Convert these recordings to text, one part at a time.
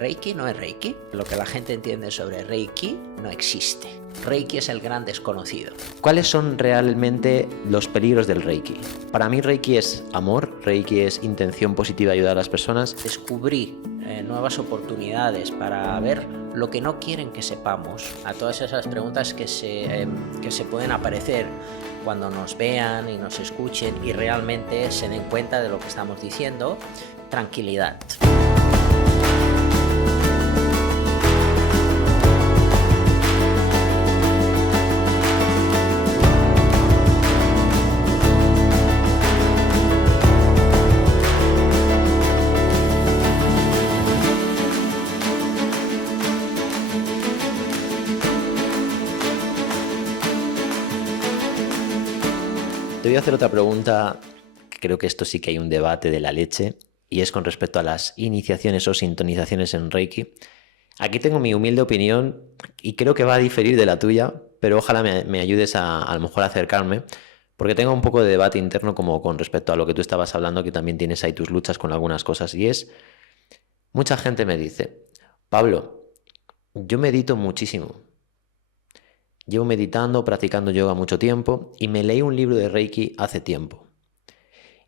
Reiki no es Reiki. Lo que la gente entiende sobre Reiki no existe. Reiki es el gran desconocido. ¿Cuáles son realmente los peligros del Reiki? Para mí Reiki es amor, Reiki es intención positiva de ayudar a las personas. Descubrí nuevas oportunidades para ver lo que no quieren que sepamos, a todas esas preguntas que se pueden aparecer cuando nos vean y nos escuchen y realmente se den cuenta de lo que estamos diciendo. Tranquilidad. Te voy a hacer otra pregunta, que creo que esto sí que hay un debate de la leche, y es con respecto a las iniciaciones o sintonizaciones en Reiki. Aquí tengo mi humilde opinión y creo que va a diferir de la tuya, pero ojalá me ayudes a lo mejor a acercarme, porque tengo un poco de debate interno como con respecto a lo que tú estabas hablando, que también tienes ahí tus luchas con algunas cosas, y es, mucha gente me dice, Pablo, yo medito muchísimo. Llevo meditando, practicando yoga mucho tiempo y me leí un libro de Reiki hace tiempo.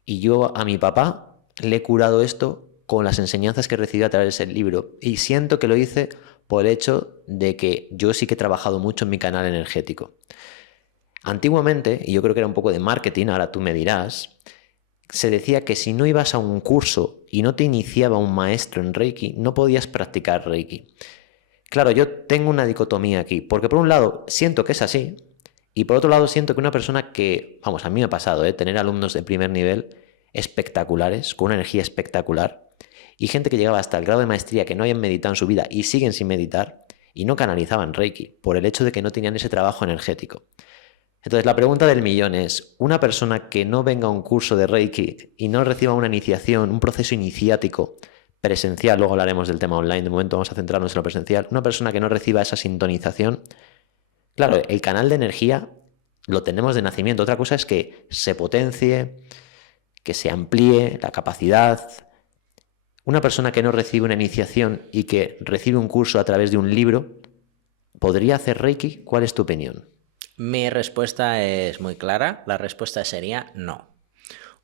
Y yo a mi papá le he curado esto con las enseñanzas que recibí a través del libro. Y siento que lo hice por el hecho de que yo sí que he trabajado mucho en mi canal energético. Antiguamente, y yo creo que era un poco de marketing, ahora tú me dirás, se decía que si no ibas a un curso y no te iniciaba un maestro en Reiki, no podías practicar Reiki. Claro, yo tengo una dicotomía aquí, porque por un lado siento que es así, y por otro lado siento que una persona que, vamos, a mí me ha pasado, tener alumnos de primer nivel espectaculares, con una energía espectacular, y gente que llegaba hasta el grado de maestría que no habían meditado en su vida y siguen sin meditar, y no canalizaban Reiki, por el hecho de que no tenían ese trabajo energético. Entonces la pregunta del millón es, ¿una persona que no venga a un curso de Reiki y no reciba una iniciación, un proceso iniciático, presencial, luego hablaremos del tema online, de momento vamos a centrarnos en lo presencial, una persona que no reciba esa sintonización, claro, el canal de energía lo tenemos de nacimiento, otra cosa es que se potencie, que se amplíe la capacidad. Una persona que no recibe una iniciación y que recibe un curso a través de un libro, ¿podría hacer Reiki? ¿Cuál es tu opinión? Mi respuesta es muy clara, la respuesta sería no.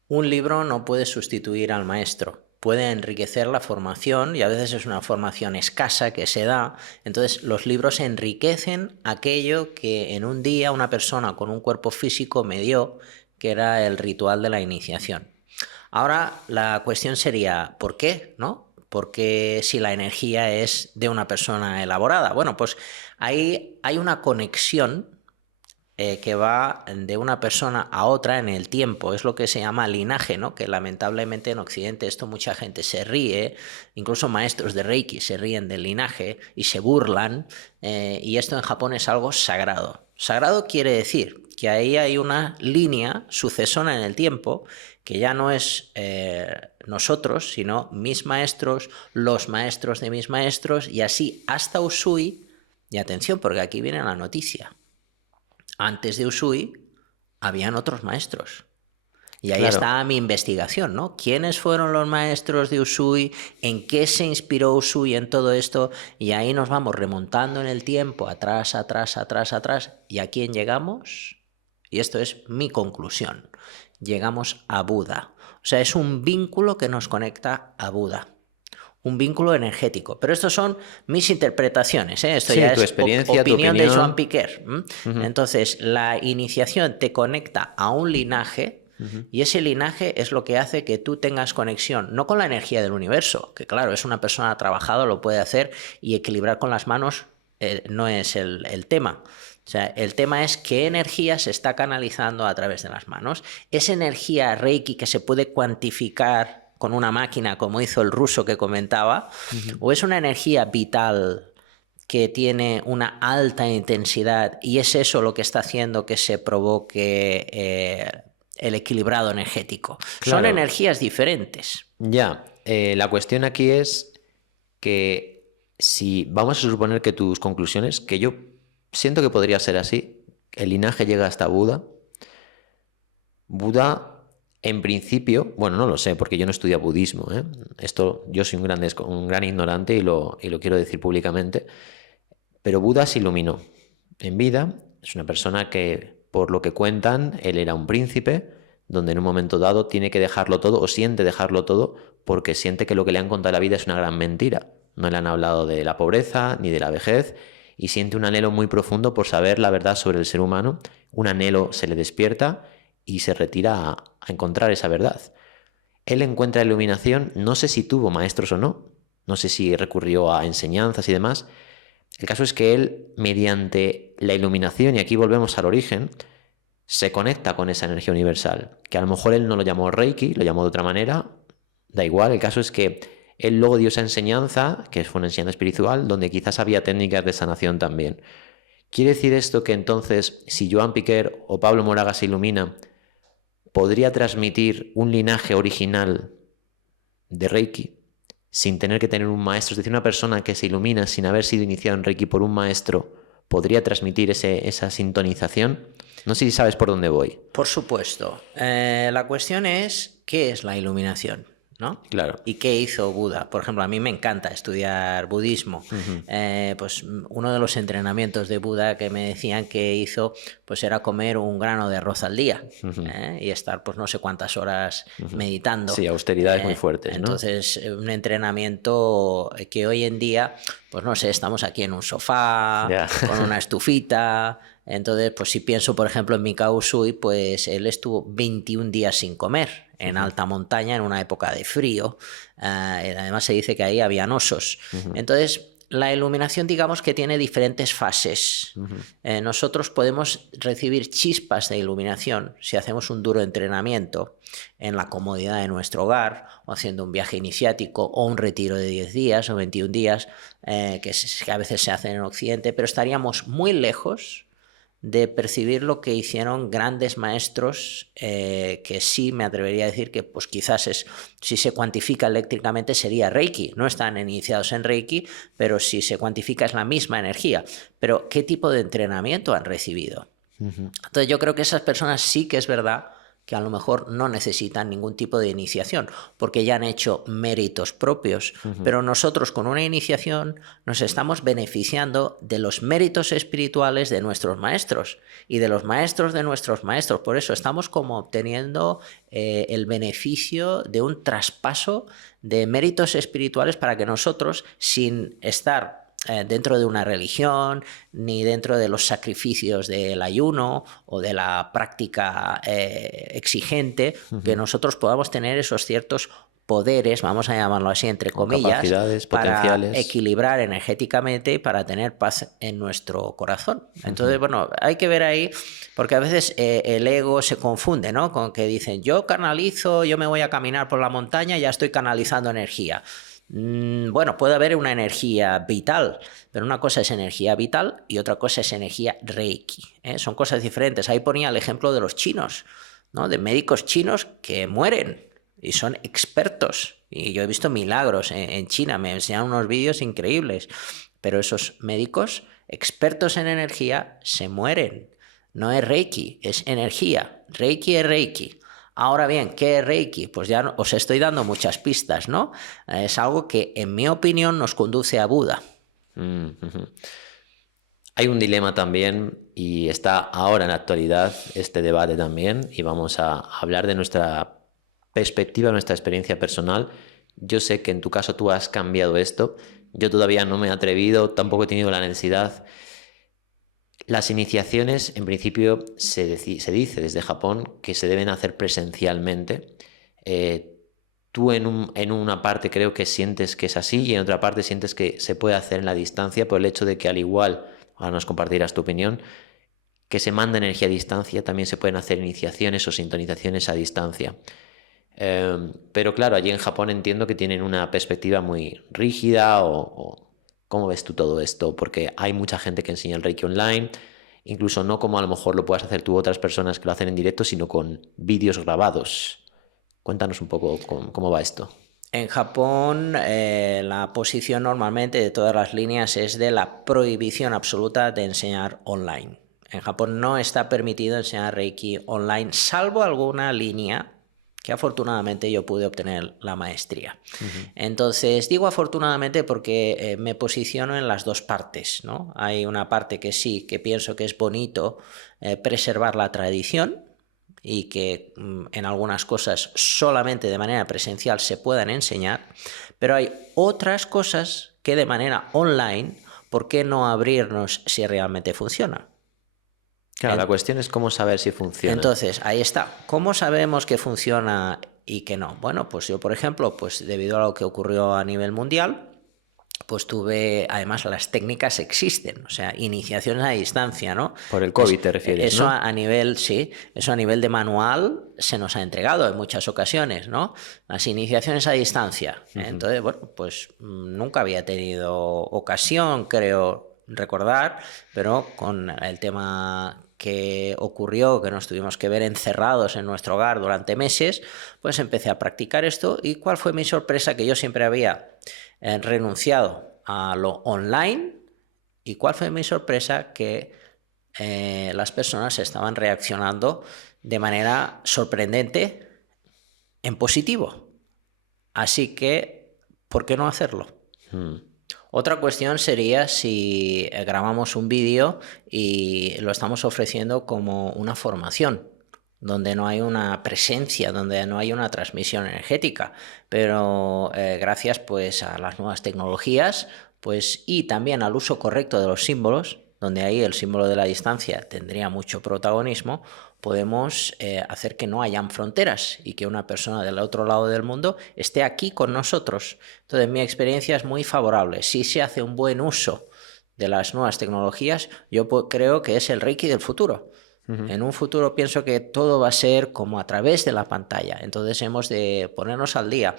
Un libro no puede sustituir al maestro. Puede enriquecer la formación y a veces es una formación escasa que se da. Entonces los libros enriquecen aquello que en un día una persona con un cuerpo físico me dio, que era el ritual de la iniciación. Ahora la cuestión sería, ¿por qué? ¿No? Porque si la energía es de una persona elaborada. Bueno, pues ahí hay una conexión que va de una persona a otra en el tiempo, es lo que se llama linaje, ¿no? Que lamentablemente en Occidente esto mucha gente se ríe, incluso maestros de Reiki se ríen del linaje y se burlan, y esto en Japón es algo sagrado. Sagrado quiere decir que ahí hay una línea sucesora en el tiempo que ya no es nosotros, sino mis maestros, los maestros de mis maestros y así hasta Usui. Y atención, porque aquí viene la noticia. Antes de Usui habían otros maestros. Y ahí está mi investigación, ¿no? ¿Quiénes fueron los maestros de Usui? ¿En qué se inspiró Usui en todo esto? Y ahí nos vamos remontando en el tiempo, atrás, atrás, atrás, atrás. ¿Y a quién llegamos? Y esto es mi conclusión. Llegamos a Buda. O sea, es un vínculo que nos conecta a Buda. Un vínculo energético. Pero estos son mis interpretaciones, ¿eh? Esto sí, ya tu es experiencia, opinión tu de Joan Piquer. Uh-huh. Entonces, la iniciación te conecta a un linaje y ese linaje es lo que hace que tú tengas conexión, no con la energía del universo, que claro, es una persona trabajada, lo puede hacer y equilibrar con las manos no es el tema. O sea, el tema es qué energía se está canalizando a través de las manos. Esa energía Reiki que se puede cuantificar con una máquina, como hizo el ruso que comentaba, o es una energía vital que tiene una alta intensidad y es eso lo que está haciendo que se provoque el equilibrado energético. Claro. Son energías diferentes. Ya, la cuestión aquí es que si vamos a suponer que tus conclusiones, que yo siento que podría ser así, el linaje llega hasta Buda. Buda En principio, bueno, no lo sé, porque yo no estudio budismo, ¿eh? Esto, yo soy un gran ignorante y lo quiero decir públicamente, pero Buda se iluminó en vida. Es una persona que, por lo que cuentan, él era un príncipe, donde en un momento dado tiene que dejarlo todo o siente dejarlo todo porque siente que lo que le han contado de la vida es una gran mentira. No le han hablado de la pobreza ni de la vejez y siente un anhelo muy profundo por saber la verdad sobre el ser humano. Un anhelo se le despierta y se retira a encontrar esa verdad. Él encuentra iluminación, no sé si tuvo maestros o no, no sé si recurrió a enseñanzas y demás. El caso es que él, mediante la iluminación, y aquí volvemos al origen, se conecta con esa energía universal, que a lo mejor él no lo llamó Reiki, lo llamó de otra manera, da igual, el caso es que él luego dio esa enseñanza, que fue una enseñanza espiritual, donde quizás había técnicas de sanación también. ¿Quiere decir esto que entonces, si Joan Piquer o Pablo Moraga se ilumina, podría transmitir un linaje original de Reiki sin tener que tener un maestro? Es decir, una persona que se ilumina sin haber sido iniciado en Reiki por un maestro, ¿podría transmitir esa sintonización? No sé si sabes por dónde voy. Por supuesto. La cuestión es, ¿qué es la iluminación? ¿No? Claro. ¿Y qué hizo Buda? Por ejemplo, a mí me encanta estudiar budismo. Pues uno de los entrenamientos de Buda que me decían que hizo, pues era comer un grano de arroz al día y estar pues no sé cuántas horas meditando. Sí, austeridades muy fuertes, ¿no? Entonces, un entrenamiento que hoy en día, pues no sé, estamos aquí en un sofá, con una estufita. Entonces, pues si pienso, por ejemplo, en Mikao Usui, pues él estuvo 21 días sin comer en alta montaña en una época de frío. Además se dice que ahí habían osos. Entonces, la iluminación, digamos que tiene diferentes fases. Nosotros podemos recibir chispas de iluminación si hacemos un duro entrenamiento en la comodidad de nuestro hogar, o haciendo un viaje iniciático o un retiro de 10 días o 21 días, que a veces se hacen en Occidente, pero estaríamos muy lejos de percibir lo que hicieron grandes maestros, que sí me atrevería a decir que pues quizás si se cuantifica eléctricamente sería Reiki. No están iniciados en Reiki, pero si se cuantifica es la misma energía. Pero ¿qué tipo de entrenamiento han recibido? Entonces yo creo que esas personas sí que es verdad que a lo mejor no necesitan ningún tipo de iniciación, porque ya han hecho méritos propios, pero nosotros con una iniciación nos estamos beneficiando de los méritos espirituales de nuestros maestros y de los maestros de nuestros maestros. Por eso estamos como obteniendo el beneficio de un traspaso de méritos espirituales para que nosotros, sin estar dentro de una religión, ni dentro de los sacrificios del ayuno o de la práctica exigente, que nosotros podamos tener esos ciertos poderes, vamos a llamarlo así, entre comillas, capacidades para potenciales, equilibrar energéticamente y para tener paz en nuestro corazón. Entonces, bueno, hay que ver ahí, porque a veces el ego se confunde, ¿no? Con que dicen, yo canalizo, yo me voy a caminar por la montaña, ya estoy canalizando energía. Bueno, puede haber una energía vital, pero una cosa es energía vital y otra cosa es energía Reiki, ¿eh? Son cosas diferentes. Ahí ponía el ejemplo de los chinos, ¿no? De médicos chinos que mueren y son expertos. Y yo he visto milagros en China, me enseñan unos vídeos increíbles, pero esos médicos expertos en energía se mueren. No es Reiki, es energía. Reiki es Reiki. Ahora bien, ¿qué es Reiki? Pues ya os estoy dando muchas pistas, ¿no? Es algo que, en mi opinión, nos conduce a Buda. Hay un dilema también y está ahora en la actualidad este debate también y vamos a hablar de nuestra perspectiva, nuestra experiencia personal. Yo sé que en tu caso tú has cambiado esto. Yo todavía no me he atrevido, tampoco he tenido la necesidad. Las iniciaciones, en principio, se dice desde Japón que se deben hacer presencialmente. Tú en una parte creo que sientes que es así y en otra parte sientes que se puede hacer en la distancia por el hecho de que al igual, ahora nos compartirás tu opinión, que se manda energía a distancia, también se pueden hacer iniciaciones o sintonizaciones a distancia. Pero claro, allí en Japón entiendo que tienen una perspectiva muy rígida o ¿cómo ves tú todo esto? Porque hay mucha gente que enseña el Reiki online, incluso no como a lo mejor lo puedas hacer tú otras personas que lo hacen en directo, sino con vídeos grabados. Cuéntanos un poco cómo va esto. En Japón, la posición normalmente de todas las líneas es de la prohibición absoluta de enseñar online. En Japón no está permitido enseñar Reiki online, salvo alguna línea que afortunadamente yo pude obtener la maestría. Entonces, digo afortunadamente porque me posiciono en las dos partes, ¿no? Hay una parte que sí, que pienso que es bonito preservar la tradición y que en algunas cosas solamente de manera presencial se puedan enseñar, pero hay otras cosas que de manera online, ¿por qué no abrirnos si realmente funciona? Claro, la cuestión es cómo saber si funciona. Entonces, ahí está. ¿Cómo sabemos que funciona y que no? Bueno, pues yo, por ejemplo, pues debido a lo que ocurrió a nivel mundial, pues tuve, además las técnicas existen, o sea, iniciaciones a distancia, ¿no? Por el COVID te refieres, eso ¿no? a nivel, sí, eso a nivel de manual se nos ha entregado en muchas ocasiones, ¿no? Las iniciaciones a distancia. Entonces, bueno, pues nunca había tenido ocasión, creo recordar, pero con el tema que ocurrió, que nos tuvimos que ver encerrados en nuestro hogar durante meses, pues empecé a practicar esto. ¿Y cuál fue mi sorpresa? Que yo siempre había renunciado a lo online. ¿Y cuál fue mi sorpresa? Que las personas estaban reaccionando de manera sorprendente en positivo. Así que, ¿por qué no hacerlo? Otra cuestión sería si grabamos un vídeo y lo estamos ofreciendo como una formación, donde no hay una presencia, donde no hay una transmisión energética, pero gracias pues a las nuevas tecnologías, pues y también al uso correcto de los símbolos, donde ahí el símbolo de la distancia tendría mucho protagonismo, podemos hacer que no hayan fronteras y que una persona del otro lado del mundo esté aquí con nosotros. Entonces, mi experiencia es muy favorable. Si se hace un buen uso de las nuevas tecnologías, yo creo que es el Reiki del futuro. En un futuro pienso que todo va a ser como a través de la pantalla. Entonces, hemos de ponernos al día.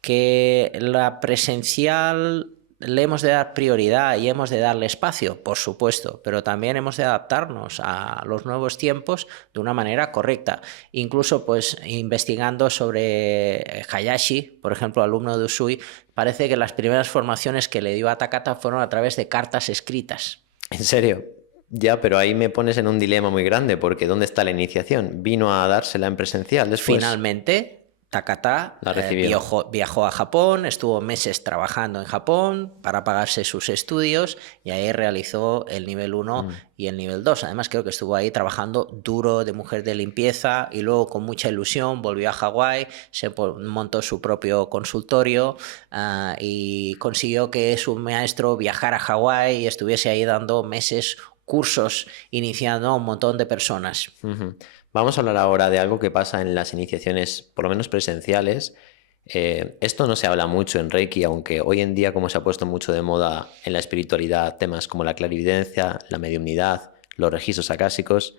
Que la presencial le hemos de dar prioridad y hemos de darle espacio, por supuesto, pero también hemos de adaptarnos a los nuevos tiempos de una manera correcta. Incluso, pues, investigando sobre Hayashi, por ejemplo, alumno de Usui, parece que las primeras formaciones que le dio a Takata fueron a través de cartas escritas. ¿En serio? Ya, pero ahí me pones en un dilema muy grande, porque ¿dónde está la iniciación? ¿Vino a dársela en presencial después? Finalmente, Takata La recibió. viajó a Japón, estuvo meses trabajando en Japón para pagarse sus estudios y ahí realizó el nivel 1 y el nivel 2. Además, creo que estuvo ahí trabajando duro de mujer de limpieza y luego con mucha ilusión volvió a Hawái, se montó su propio consultorio y consiguió que su maestro viajara a Hawái y estuviese ahí dando meses cursos, iniciando a un montón de personas. Vamos a hablar ahora de algo que pasa en las iniciaciones, por lo menos presenciales. Esto no se habla mucho en Reiki, aunque hoy en día, como se ha puesto mucho de moda en la espiritualidad, temas como la clarividencia, la mediumnidad, los registros acásicos,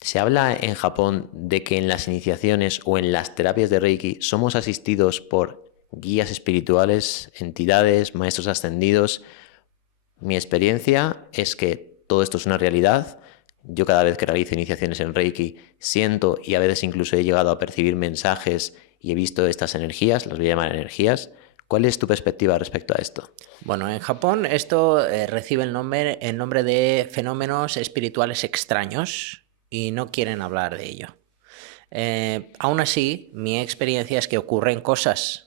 se habla en Japón de que en las iniciaciones o en las terapias de Reiki somos asistidos por guías espirituales, entidades, maestros ascendidos. Mi experiencia es que todo esto es una realidad. Yo cada vez que realizo iniciaciones en Reiki siento y a veces incluso he llegado a percibir mensajes y he visto estas energías, las voy a llamar energías. ¿Cuál es tu perspectiva respecto a esto? Bueno, en Japón esto recibe el nombre de fenómenos espirituales extraños y no quieren hablar de ello. Aún así, mi experiencia es que ocurren cosas.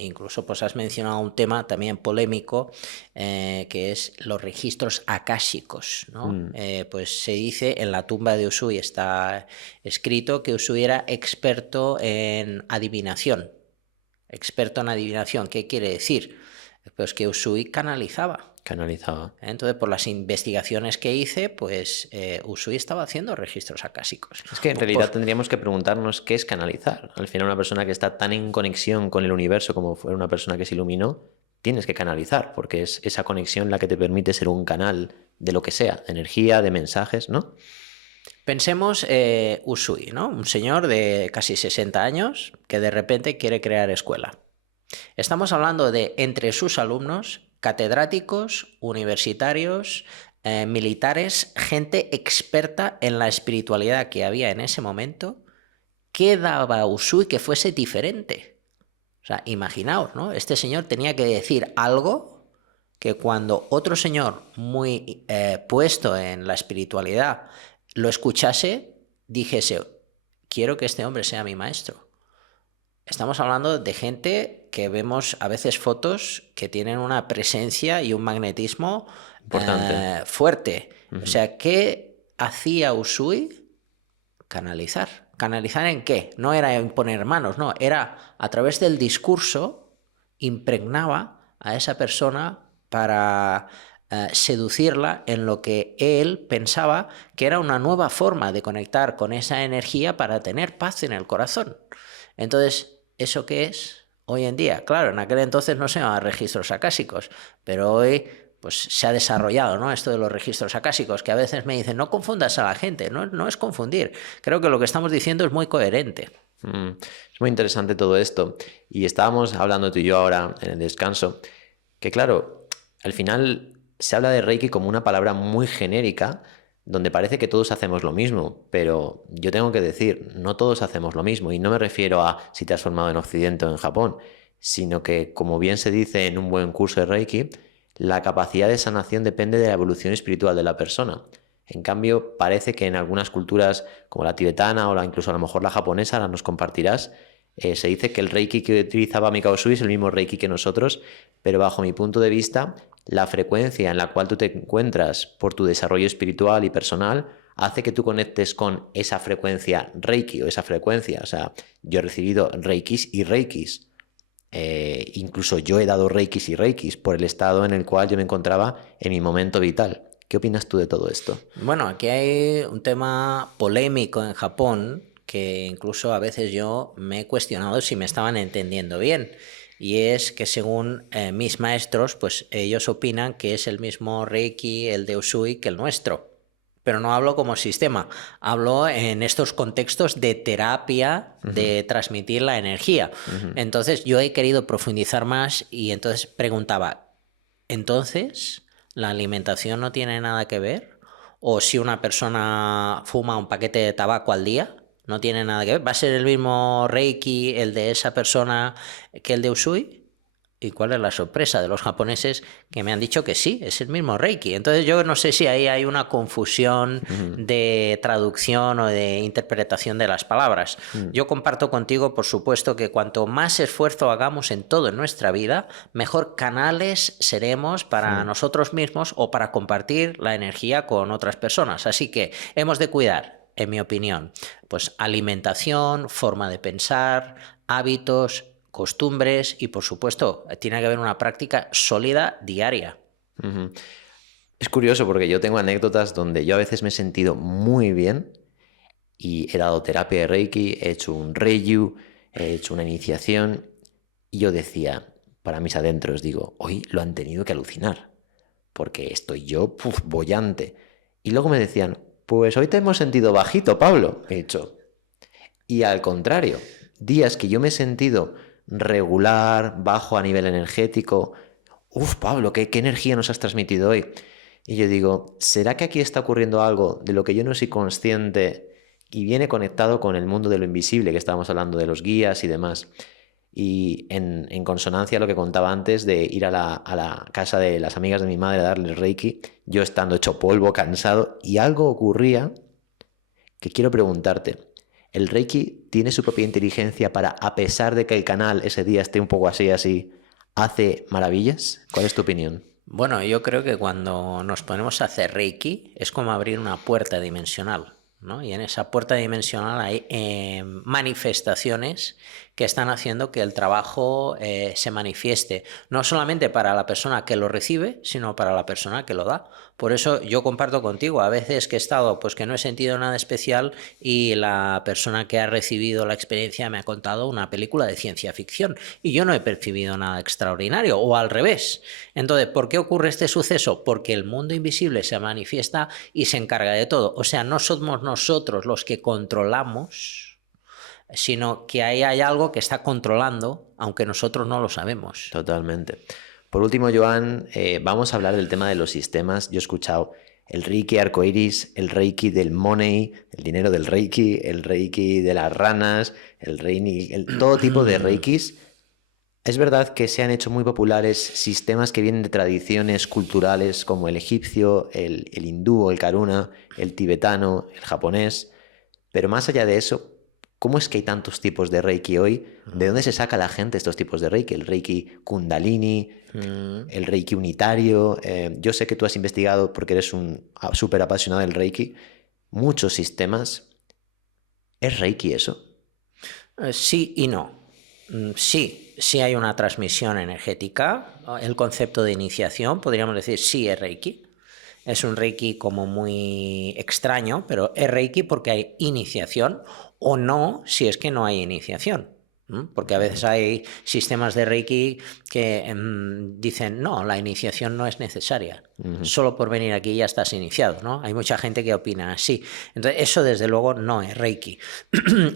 Incluso pues has mencionado un tema también polémico que es los registros akáshicos, ¿no? Pues se dice en la tumba de Usui está escrito que Usui era experto en adivinación. Experto en adivinación, ¿qué quiere decir? Pues que Usui canalizaba. Entonces, por las investigaciones que hice, pues Usui estaba haciendo registros acásicos. Es que en realidad tendríamos que preguntarnos qué es canalizar. Al final, una persona que está tan en conexión con el universo como fue una persona que se iluminó, tienes que canalizar, porque es esa conexión la que te permite ser un canal de lo que sea, de energía, de mensajes, ¿no? Pensemos Usui, ¿no? Un señor de casi 60 años que de repente quiere crear escuela. Estamos hablando de entre sus alumnos, catedráticos, universitarios, militares, gente experta en la espiritualidad que había en ese momento. ¿Qué daba a Usui que fuese diferente? O sea, imaginaos, ¿no? Este señor tenía que decir algo que cuando otro señor muy puesto en la espiritualidad lo escuchase, dijese, quiero que este hombre sea mi maestro. Estamos hablando de gente que vemos a veces fotos que tienen una presencia y un magnetismo Importante. fuerte. O Ujú. sea, ¿qué hacía Usui? Canalizar. ¿Canalizar en qué? No era imponer manos, no, era a través del discurso impregnaba a esa persona para seducirla en lo que él pensaba que era una nueva forma de conectar con esa energía para tener paz en el corazón. Entonces, ¿eso qué es hoy en día? Claro, en aquel entonces no se llamaban registros acásicos, pero hoy pues se ha desarrollado, ¿no? Esto de los registros acásicos, que a veces me dicen, no confundas a la gente, no, no es confundir. Creo que lo que estamos diciendo es muy coherente. Es muy interesante todo esto. Y estábamos hablando tú y yo ahora en el descanso, que claro, al final se habla de Reiki como una palabra muy genérica, donde parece que todos hacemos lo mismo, pero yo tengo que decir, no todos hacemos lo mismo, y no me refiero a si te has formado en Occidente o en Japón, sino que, como bien se dice en un buen curso de Reiki, la capacidad de sanación depende de la evolución espiritual de la persona. En cambio, parece que en algunas culturas, como la tibetana o incluso a lo mejor la japonesa, ahora nos compartirás, se dice que el Reiki que utilizaba Mikao Usui es el mismo Reiki que nosotros, pero bajo mi punto de vista, la frecuencia en la cual tú te encuentras por tu desarrollo espiritual y personal hace que tú conectes con esa frecuencia Reiki o esa frecuencia. O sea, yo he recibido Reikis y Reikis. Incluso yo he dado Reikis y Reikis por el estado en el cual yo me encontraba en mi momento vital. ¿Qué opinas tú de todo esto? Bueno, aquí hay un tema polémico en Japón que incluso a veces yo me he cuestionado si me estaban entendiendo bien. Y es que según mis maestros, pues ellos opinan que es el mismo Reiki, el de Usui, que el nuestro. Pero no hablo como sistema, hablo en estos contextos de terapia, Ujú, de transmitir la energía. ujú. Entonces yo he querido profundizar más y entonces preguntaba, entonces, ¿la alimentación no tiene nada que ver? ¿O si una persona fuma un paquete de tabaco al día, no tiene nada que ver? ¿Va a ser el mismo Reiki el de esa persona que el de Usui? ¿Y cuál es la sorpresa de los japoneses que me han dicho que sí, es el mismo Reiki? Entonces yo no sé si ahí hay una confusión Ujú, de traducción o de interpretación de las palabras. ujú. Yo comparto contigo, por supuesto, que cuanto más esfuerzo hagamos en todo en nuestra vida, mejor canales seremos para Mm. nosotros mismos o para compartir la energía con otras personas. Así que hemos de cuidar, en mi opinión, pues alimentación, forma de pensar, hábitos, costumbres y, por supuesto, tiene que haber una práctica sólida diaria. Ujú. Es curioso porque yo tengo anécdotas donde yo a veces me he sentido muy bien y he dado terapia de Reiki, he hecho un Reiju, he hecho una iniciación y yo decía, para mis adentros, digo, hoy lo han tenido que alucinar porque estoy yo, boyante. Y luego me decían, pues hoy te hemos sentido bajito, Pablo. He dicho, y al contrario, días que yo me he sentido regular, bajo a nivel energético. Uf, Pablo, qué energía nos has transmitido hoy. Y yo digo, ¿será que aquí está ocurriendo algo de lo que yo no soy consciente y viene conectado con el mundo de lo invisible, que estábamos hablando de los guías y demás? Y en consonancia a lo que contaba antes de ir a la casa de las amigas de mi madre a darles Reiki, yo estando hecho polvo, cansado, y algo ocurría que quiero preguntarte. ¿El Reiki tiene su propia inteligencia para, a pesar de que el canal ese día esté un poco así, hace maravillas? ¿Cuál es tu opinión? Bueno, yo creo que cuando nos ponemos a hacer Reiki es como abrir una puerta dimensional, ¿no? Y en esa puerta dimensional hay manifestaciones que están haciendo que el trabajo se manifieste, no solamente para la persona que lo recibe, sino para la persona que lo da. Por eso yo comparto contigo, a veces que he estado, pues que no he sentido nada especial y la persona que ha recibido la experiencia me ha contado una película de ciencia ficción y yo no he percibido nada extraordinario, o al revés. Entonces, ¿por qué ocurre este suceso? Porque el mundo invisible se manifiesta y se encarga de todo. O sea, no somos nosotros los que controlamos, sino que ahí hay algo que está controlando, aunque nosotros no lo sabemos. Totalmente. Por último, Joan, vamos a hablar del tema de los sistemas. Yo he escuchado el Reiki arcoiris, el Reiki del money, el dinero del Reiki, el Reiki de las ranas, el Reiki, todo tipo de Reikis. Es verdad que se han hecho muy populares sistemas que vienen de tradiciones culturales como el egipcio, el hindú o el karuna, el tibetano, el japonés, pero más allá de eso, ¿Cómo es que hay tantos tipos de Reiki hoy? ¿De dónde se saca la gente estos tipos de Reiki? El Reiki Kundalini, el Reiki unitario. Yo sé que tú has investigado, porque eres un súper apasionado del Reiki, muchos sistemas. ¿Es Reiki eso? Sí y no. Sí hay una transmisión energética. El concepto de iniciación, podríamos decir, sí es Reiki. Es un Reiki como muy extraño, pero es Reiki porque hay iniciación, o no si es que no hay iniciación. Porque a veces hay sistemas de Reiki que dicen, no, la iniciación no es necesaria. Solo por venir aquí ya estás iniciado, ¿no? Hay mucha gente que opina así. Entonces, eso desde luego no es Reiki.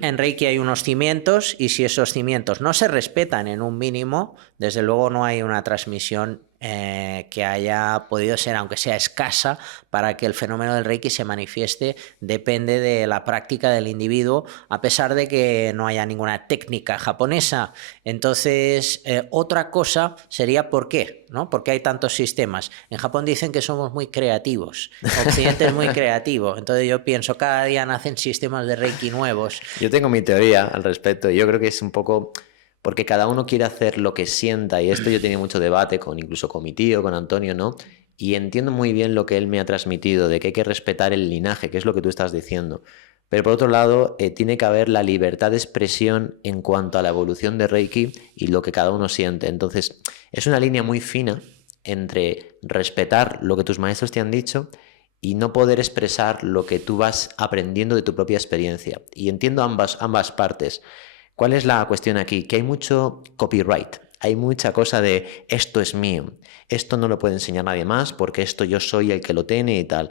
En Reiki hay unos cimientos y si esos cimientos no se respetan en un mínimo, desde luego no hay una transmisión que haya podido ser, aunque sea escasa, para que el fenómeno del Reiki se manifieste. Depende de la práctica del individuo, a pesar de que no haya ninguna técnica japonesa. Entonces, otra cosa sería ¿por qué? ¿No? ¿Por qué hay tantos sistemas? En Japón dicen que somos muy creativos. Occidente es muy creativo. Entonces yo pienso, cada día nacen sistemas de Reiki nuevos. Yo tengo mi teoría al respecto. Yo creo que es un poco porque cada uno quiere hacer lo que sienta, y esto yo he tenido mucho debate incluso con mi tío, con Antonio, ¿no? Y entiendo muy bien lo que él me ha transmitido, de que hay que respetar el linaje, que es lo que tú estás diciendo. Pero por otro lado, tiene que haber la libertad de expresión en cuanto a la evolución de Reiki y lo que cada uno siente. Entonces, es una línea muy fina entre respetar lo que tus maestros te han dicho y no poder expresar lo que tú vas aprendiendo de tu propia experiencia. Y entiendo ambas partes. ¿Cuál es la cuestión aquí? Que hay mucho copyright, hay mucha cosa de esto es mío, esto no lo puede enseñar nadie más porque esto yo soy el que lo tiene y tal.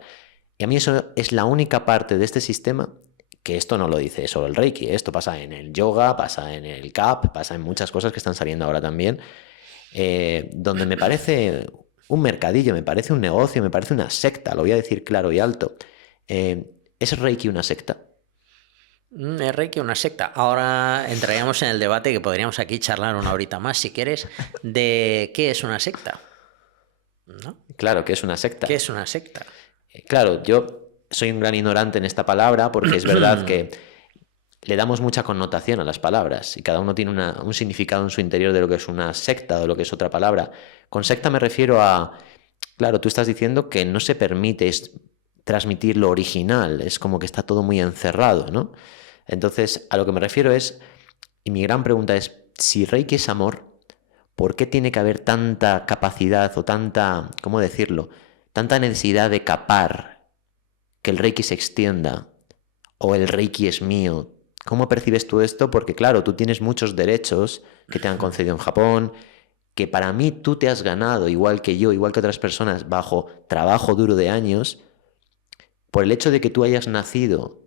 Y a mí eso es la única parte de este sistema que esto no lo dice solo el Reiki, esto pasa en el yoga, pasa en el CAP, pasa en muchas cosas que están saliendo ahora también, donde me parece un mercadillo, me parece un negocio, me parece una secta, lo voy a decir claro y alto. ¿Es Reiki una secta? Es Reiki una secta. Ahora entraríamos en el debate que podríamos aquí charlar una horita más, si quieres, de qué es una secta. ¿No? Claro que es una secta. ¿Qué es una secta? Claro, yo soy un gran ignorante en esta palabra porque es verdad que le damos mucha connotación a las palabras y cada uno tiene un significado en su interior de lo que es una secta o lo que es otra palabra. Con secta me refiero a, claro, tú estás diciendo que no se permite transmitir lo original, es como que está todo muy encerrado, ¿no? Entonces, a lo que me refiero es, y mi gran pregunta es, si Reiki es amor, ¿por qué tiene que haber tanta capacidad o tanta, ¿cómo decirlo? Tanta necesidad de capar que el Reiki se extienda o el Reiki es mío. ¿Cómo percibes tú esto? Porque claro, tú tienes muchos derechos que te han concedido en Japón, que para mí tú te has ganado, igual que yo, igual que otras personas, bajo trabajo duro de años, por el hecho de que tú hayas nacido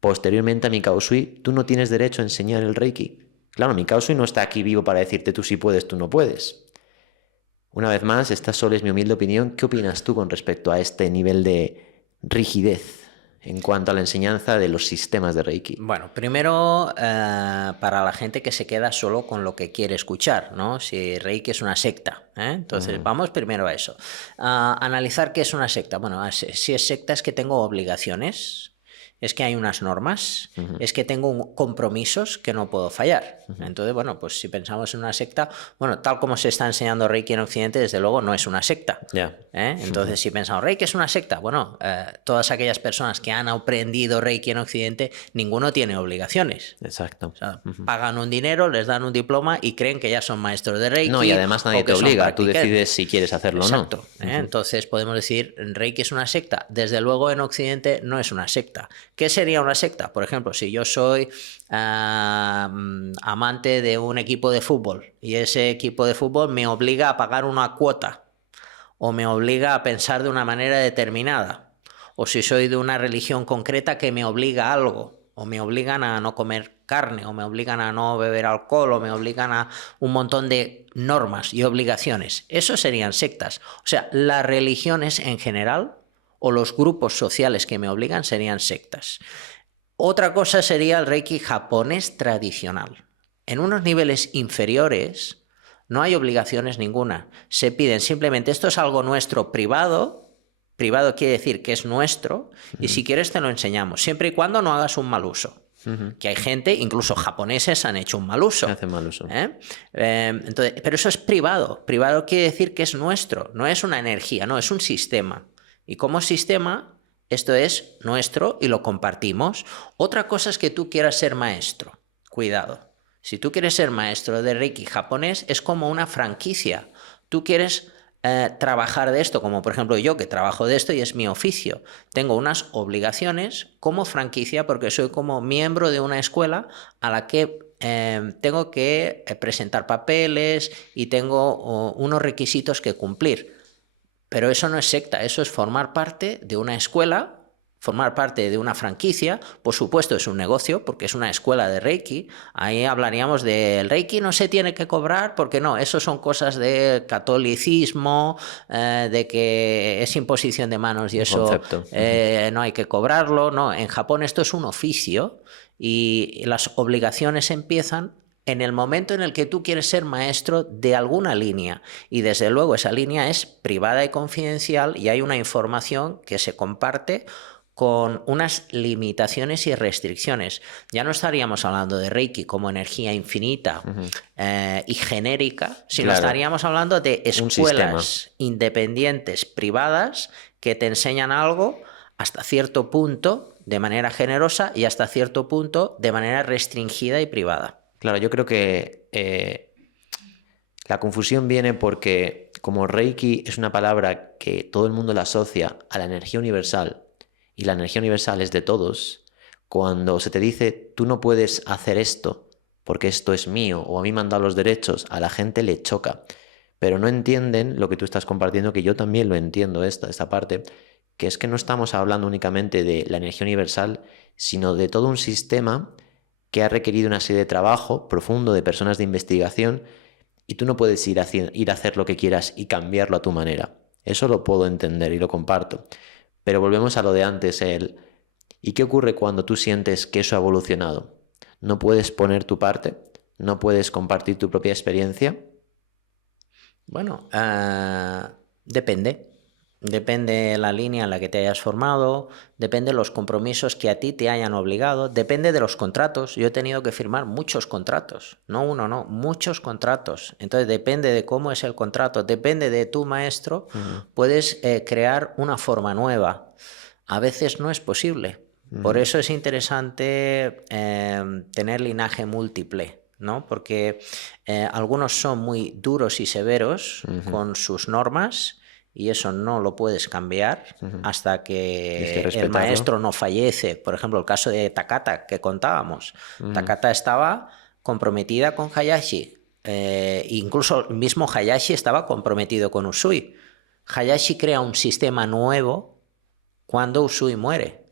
posteriormente a Mikao Sui, tú no tienes derecho a enseñar el Reiki. Claro, Mikao Sui no está aquí vivo para decirte tú sí puedes, tú no puedes. Una vez más, esta solo es mi humilde opinión. ¿Qué opinas tú con respecto a este nivel de rigidez en cuanto a la enseñanza de los sistemas de Reiki? Bueno, primero, para la gente que se queda solo con lo que quiere escuchar, ¿no? Si Reiki es una secta, ¿eh? Entonces, vamos primero a eso. Analizar qué es una secta. Bueno, si es secta es que tengo obligaciones, es que hay unas normas, es que tengo compromisos que no puedo fallar. Entonces, bueno, pues si pensamos en una secta, bueno, tal como se está enseñando Reiki en Occidente, desde luego no es una secta. Entonces, si pensamos, ¿Reiki es una secta? Bueno, todas aquellas personas que han aprendido Reiki en Occidente, ninguno tiene obligaciones. Exacto. O sea, pagan un dinero, les dan un diploma y creen que ya son maestros de Reiki. No, y además nadie te obliga, tú decides si quieres hacerlo o no. Exacto. Entonces podemos decir, ¿Reiki es una secta? Desde luego en Occidente no es una secta. ¿Qué sería una secta? Por ejemplo, si yo soy amante de un equipo de fútbol y ese equipo de fútbol me obliga a pagar una cuota o me obliga a pensar de una manera determinada, o si soy de una religión concreta que me obliga a algo, o me obligan a no comer carne, o me obligan a no beber alcohol, o me obligan a un montón de normas y obligaciones. Eso serían sectas. O sea, las religiones en general o los grupos sociales que me obligan serían sectas. Otra cosa sería el Reiki japonés tradicional. En unos niveles inferiores no hay obligaciones ninguna. Se piden simplemente, esto es algo nuestro privado. Privado quiere decir que es nuestro y si quieres te lo enseñamos, siempre y cuando no hagas un mal uso. Que hay gente, incluso japoneses, han hecho un mal uso. Hacen mal uso. Entonces, pero eso es privado. Privado quiere decir que es nuestro, no es una energía, no, es un sistema. Y como sistema, esto es nuestro y lo compartimos. Otra cosa es que tú quieras ser maestro. Cuidado. Si tú quieres ser maestro de Reiki japonés, es como una franquicia. Tú quieres trabajar de esto, como por ejemplo yo que trabajo de esto y es mi oficio. Tengo unas obligaciones como franquicia porque soy como miembro de una escuela a la que tengo que presentar papeles y tengo unos requisitos que cumplir. Pero eso no es secta, eso es formar parte de una escuela, formar parte de una franquicia. Por supuesto es un negocio porque es una escuela de Reiki. Ahí hablaríamos del Reiki no se tiene que cobrar porque no, eso son cosas de catolicismo, de que es imposición de manos y eso no hay que cobrarlo. No, en Japón esto es un oficio y las obligaciones empiezan en el momento en el que tú quieres ser maestro de alguna línea y desde luego esa línea es privada y confidencial y hay una información que se comparte con unas limitaciones y restricciones. Ya no estaríamos hablando de Reiki como energía infinita y genérica, sino estaríamos hablando de escuelas independientes privadas que te enseñan algo hasta cierto punto de manera generosa y hasta cierto punto de manera restringida y privada. Claro, yo creo que la confusión viene porque como Reiki es una palabra que todo el mundo la asocia a la energía universal y la energía universal es de todos, cuando se te dice tú no puedes hacer esto porque esto es mío o a mí me han dado los derechos, a la gente le choca. Pero no entienden lo que tú estás compartiendo, que yo también lo entiendo esta parte, que es que no estamos hablando únicamente de la energía universal, sino de todo un sistema que ha requerido una serie de trabajo profundo de personas de investigación y tú no puedes ir a hacer lo que quieras y cambiarlo a tu manera. Eso lo puedo entender y lo comparto. Pero volvemos a lo de antes, ¿y qué ocurre cuando tú sientes que eso ha evolucionado? ¿No puedes poner tu parte? ¿No puedes compartir tu propia experiencia? Bueno, depende. Depende de la línea en la que te hayas formado, depende de los compromisos que a ti te hayan obligado, depende de los contratos. Yo he tenido que firmar muchos contratos, no uno, no, muchos contratos. Entonces depende de cómo es el contrato, depende de tu maestro, puedes crear una forma nueva. A veces no es posible. Por eso es interesante tener linaje múltiple, ¿no? Porque algunos son muy duros y severos con sus normas. Y eso no lo puedes cambiar hasta que el maestro no fallece. Por ejemplo, el caso de Takata que contábamos. Takata estaba comprometida con Hayashi. Incluso el mismo Hayashi estaba comprometido con Usui. Hayashi crea un sistema nuevo cuando Usui muere.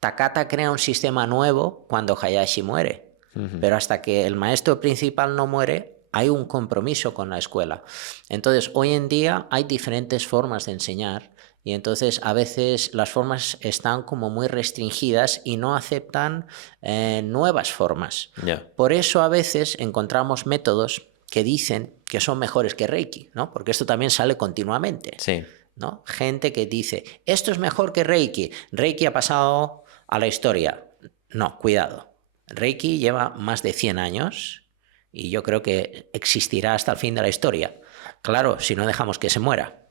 Takata crea un sistema nuevo cuando Hayashi muere. Pero hasta que el maestro principal no muere, hay un compromiso con la escuela. Entonces, hoy en día hay diferentes formas de enseñar y entonces a veces las formas están como muy restringidas y no aceptan nuevas formas. Por eso a veces encontramos métodos que dicen que son mejores que Reiki, ¿no? Porque esto también sale continuamente. Sí. ¿No? Gente que dice, esto es mejor que Reiki. Reiki ha pasado a la historia. No, cuidado. Reiki lleva más de 100 años y yo creo que existirá hasta el fin de la historia. Claro, si no dejamos que se muera.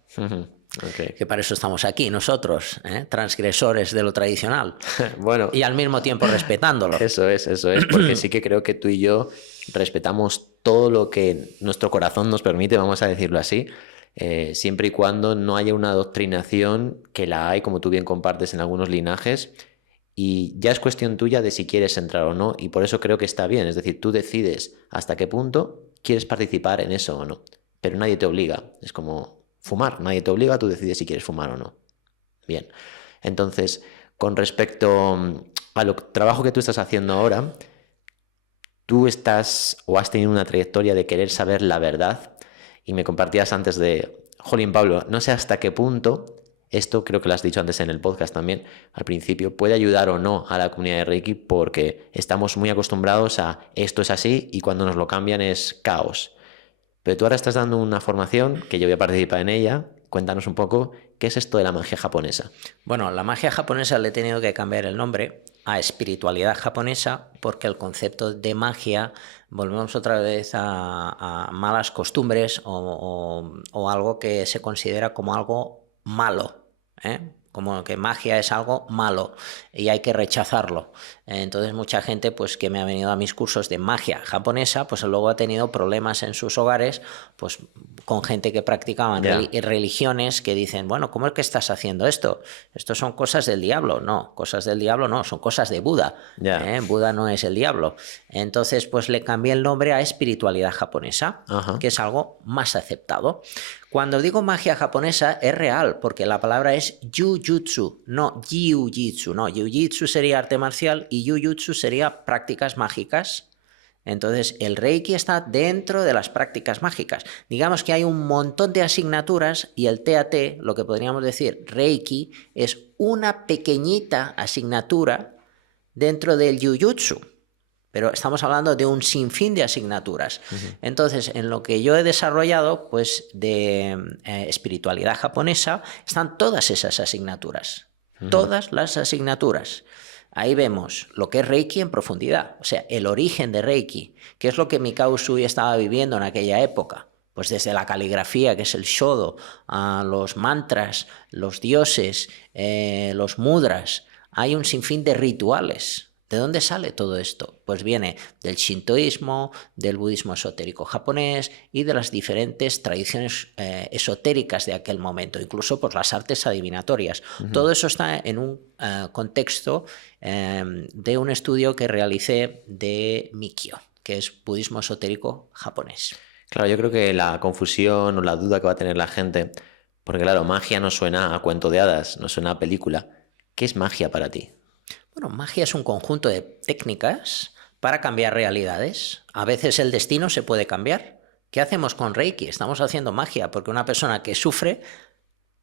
Que para eso estamos aquí nosotros, transgresores de lo tradicional. Bueno, y al mismo tiempo respetándolo. Eso es, porque sí que creo que tú y yo respetamos todo lo que nuestro corazón nos permite, vamos a decirlo así, siempre y cuando no haya una adoctrinación, que la hay, como tú bien compartes en algunos linajes, y ya es cuestión tuya de si quieres entrar o no, y por eso creo que está bien, es decir, tú decides hasta qué punto quieres participar en eso o no, pero nadie te obliga, es como fumar, nadie te obliga, tú decides si quieres fumar o no. Bien, entonces, con respecto al trabajo que tú estás haciendo ahora, tú estás o has tenido una trayectoria de querer saber la verdad, y me compartías antes de, jolín Pablo, no sé hasta qué punto, esto creo que lo has dicho antes en el podcast también, al principio, puede ayudar o no a la comunidad de Reiki porque estamos muy acostumbrados a esto es así y cuando nos lo cambian es caos. Pero tú ahora estás dando una formación que yo voy a participar en ella. Cuéntanos un poco, ¿qué es esto de la magia japonesa? Bueno, la magia japonesa le he tenido que cambiar el nombre a espiritualidad japonesa, porque el concepto de magia volvemos otra vez a malas costumbres o algo que se considera como algo malo, ¿eh? Como que magia es algo malo y hay que rechazarlo. Entonces mucha gente pues que me ha venido a mis cursos de magia japonesa, pues luego ha tenido problemas en sus hogares, pues con gente que practicaban religiones que dicen, bueno, ¿cómo es que estás haciendo esto? Esto son cosas del diablo. No, cosas del diablo no, son cosas de Buda. Buda no es el diablo. Entonces pues le cambié el nombre a espiritualidad japonesa, que es algo más aceptado. Cuando digo magia japonesa es real, porque la palabra es Jujutsu, no Jiu-Jitsu. No, Jiu-Jitsu sería arte marcial y Jujutsu sería prácticas mágicas. Entonces, el Reiki está dentro de las prácticas mágicas. Digamos que hay un montón de asignaturas y el TAT, lo que podríamos decir Reiki, es una pequeñita asignatura dentro del Jujutsu. Pero estamos hablando de un sinfín de asignaturas. Entonces, en lo que yo he desarrollado, pues de espiritualidad japonesa, están todas esas asignaturas. Todas las asignaturas. Ahí vemos lo que es Reiki en profundidad, o sea, el origen de Reiki, que es lo que Mikao Usui estaba viviendo en aquella época. Pues desde la caligrafía, que es el Shodo, a los mantras, los dioses, los mudras, hay un sinfín de rituales. ¿De dónde sale todo esto? Pues viene del shintoísmo, del budismo esotérico japonés y de las diferentes tradiciones esotéricas de aquel momento, incluso por las artes adivinatorias. Todo eso está en un contexto de un estudio que realicé de Mikyo, que es budismo esotérico japonés. Claro, yo creo que la confusión o la duda que va a tener la gente, porque claro, magia no suena a cuento de hadas, no suena a película. ¿Qué es magia para ti? Bueno, magia es un conjunto de técnicas para cambiar realidades. A veces el destino se puede cambiar. ¿Qué hacemos con Reiki? Estamos haciendo magia porque una persona que sufre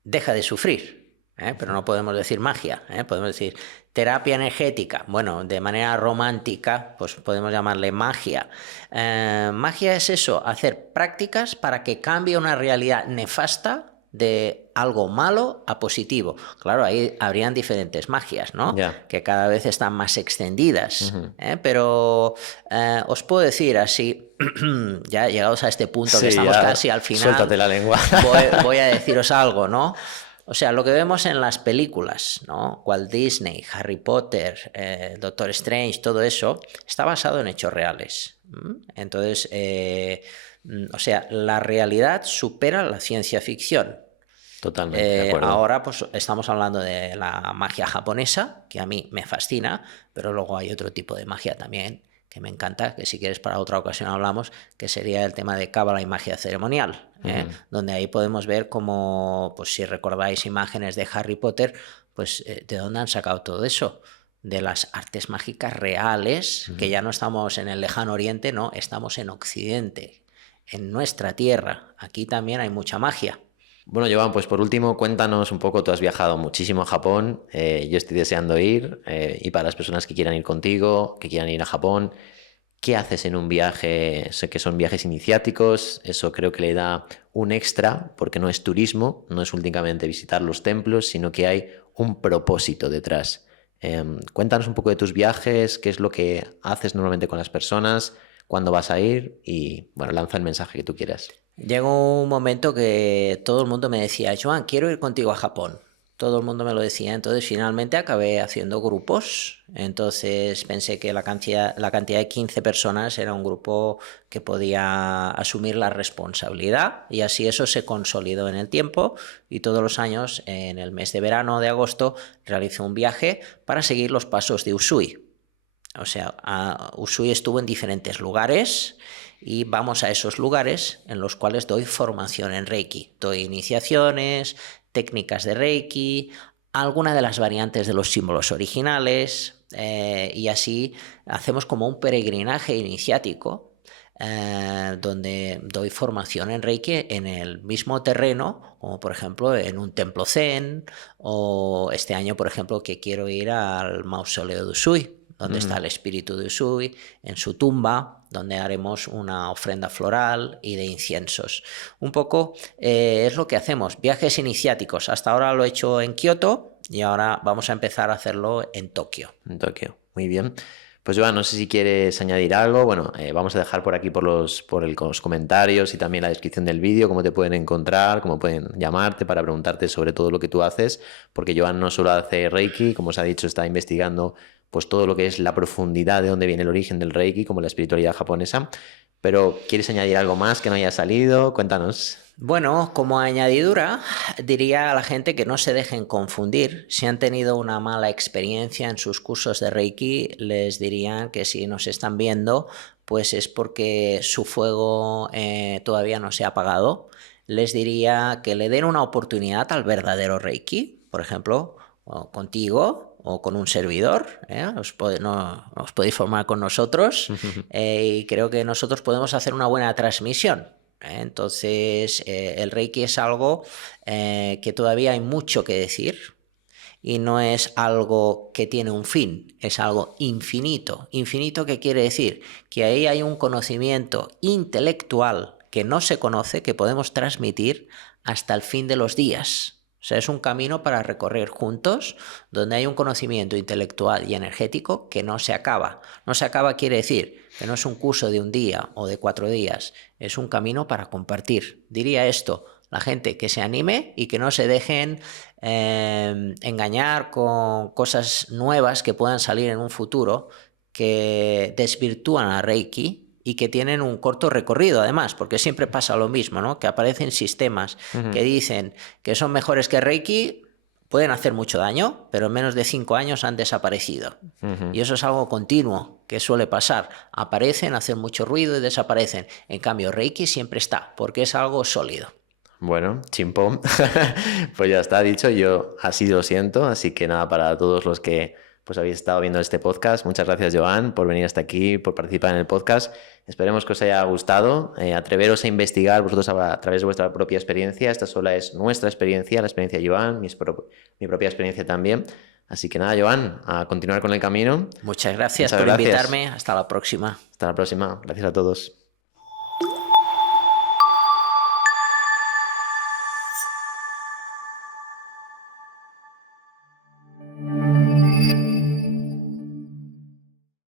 deja de sufrir. Pero no podemos decir magia, podemos decir terapia energética. Bueno, de manera romántica, pues podemos llamarle magia. Magia es eso, hacer prácticas para que cambie una realidad nefasta de algo malo a positivo. Claro, ahí habrían diferentes magias, ¿no? Que cada vez están más extendidas. Pero os puedo decir así, ya llegados a este punto que estamos casi al final, suéltate la lengua. voy a deciros algo, ¿no? O sea, lo que vemos en las películas, ¿no? Walt Disney, Harry Potter, Doctor Strange, todo eso, está basado en hechos reales. Entonces, o sea, la realidad supera la ciencia ficción. Totalmente, de acuerdo. Ahora pues estamos hablando de la magia japonesa, que a mí me fascina, pero luego hay otro tipo de magia también que me encanta, que si quieres para otra ocasión hablamos, que sería el tema de cábala y magia ceremonial, donde ahí podemos ver cómo, pues si recordáis imágenes de Harry Potter, pues de dónde han sacado todo eso, de las artes mágicas reales, que ya no estamos en el lejano oriente, no, estamos en Occidente, en nuestra tierra. Aquí también hay mucha magia. Bueno, Joan, pues por último, cuéntanos un poco, tú has viajado muchísimo a Japón, yo estoy deseando ir, y para las personas que quieran ir contigo, que quieran ir a Japón, ¿qué haces en un viaje? Sé que son viajes iniciáticos, eso creo que le da un extra, porque no es turismo, no es únicamente visitar los templos, sino que hay un propósito detrás. Cuéntanos un poco de tus viajes, qué es lo que haces normalmente con las personas, cuándo vas a ir y, bueno, lanza el mensaje que tú quieras. Llegó un momento que todo el mundo me decía, Joan, quiero ir contigo a Japón. Todo el mundo me lo decía, entonces finalmente acabé haciendo grupos. Entonces pensé que la cantidad de 15 personas era un grupo que podía asumir la responsabilidad y así eso se consolidó en el tiempo y todos los años, en el mes de verano de agosto, realicé un viaje para seguir los pasos de Usui. O sea, Usui estuvo en diferentes lugares y vamos a esos lugares en los cuales doy formación en Reiki. Doy iniciaciones, técnicas de Reiki, alguna de las variantes de los símbolos originales y así hacemos como un peregrinaje iniciático donde doy formación en Reiki en el mismo terreno, como por ejemplo en un templo zen, o este año, por ejemplo, que quiero ir al mausoleo de Usui, donde está el espíritu de Usui, en su tumba, donde haremos una ofrenda floral y de inciensos. Un poco es lo que hacemos, viajes iniciáticos. Hasta ahora lo he hecho en Kioto y ahora vamos a empezar a hacerlo en Tokio. En Tokio, muy bien. Pues Joan, no sé si quieres añadir algo. Bueno, vamos a dejar por aquí por los comentarios y también la descripción del vídeo cómo te pueden encontrar, cómo pueden llamarte para preguntarte sobre todo lo que tú haces, porque Joan no solo hace Reiki, como os ha dicho, está investigando pues todo lo que es la profundidad de dónde viene el origen del Reiki, como la espiritualidad japonesa. Pero ¿quieres añadir algo más que no haya salido? Cuéntanos. Bueno, como añadidura, diría a la gente que no se dejen confundir. Si han tenido una mala experiencia en sus cursos de Reiki, les dirían que si nos están viendo, pues es porque su fuego todavía no se ha apagado. Les diría que le den una oportunidad al verdadero Reiki, por ejemplo, o contigo o con un servidor. Os podéis formar con nosotros y creo que nosotros podemos hacer una buena transmisión. Entonces, el Reiki es algo que todavía hay mucho que decir y no es algo que tiene un fin, es algo infinito. Infinito, ¿qué quiere decir? Que ahí hay un conocimiento intelectual que no se conoce, que podemos transmitir hasta el fin de los días. O sea, es un camino para recorrer juntos, donde hay un conocimiento intelectual y energético que no se acaba. No se acaba quiere decir que no es un curso de un día o de 4 días, es un camino para compartir. Diría esto, la gente que se anime y que no se dejen engañar con cosas nuevas que puedan salir en un futuro que desvirtúan a Reiki y que tienen un corto recorrido además, porque siempre pasa lo mismo, ¿no? Que aparecen sistemas que dicen que son mejores que Reiki, pueden hacer mucho daño, pero en menos de 5 años han desaparecido. Y eso es algo continuo que suele pasar. Aparecen, hacen mucho ruido y desaparecen. En cambio, Reiki siempre está, porque es algo sólido. Bueno, chimpón. Pues ya está dicho, yo así lo siento, así que nada, para todos los que pues habéis estado viendo este podcast, muchas gracias Joan por venir hasta aquí, por participar en el podcast. Esperemos que os haya gustado, atreveros a investigar vosotros a través de vuestra propia experiencia. Esta sola es nuestra experiencia, la experiencia de Joan, mi propia experiencia también. Así que nada, Joan, a continuar con el camino. Muchas gracias por invitarme. Hasta la próxima. Hasta la próxima. Gracias a todos.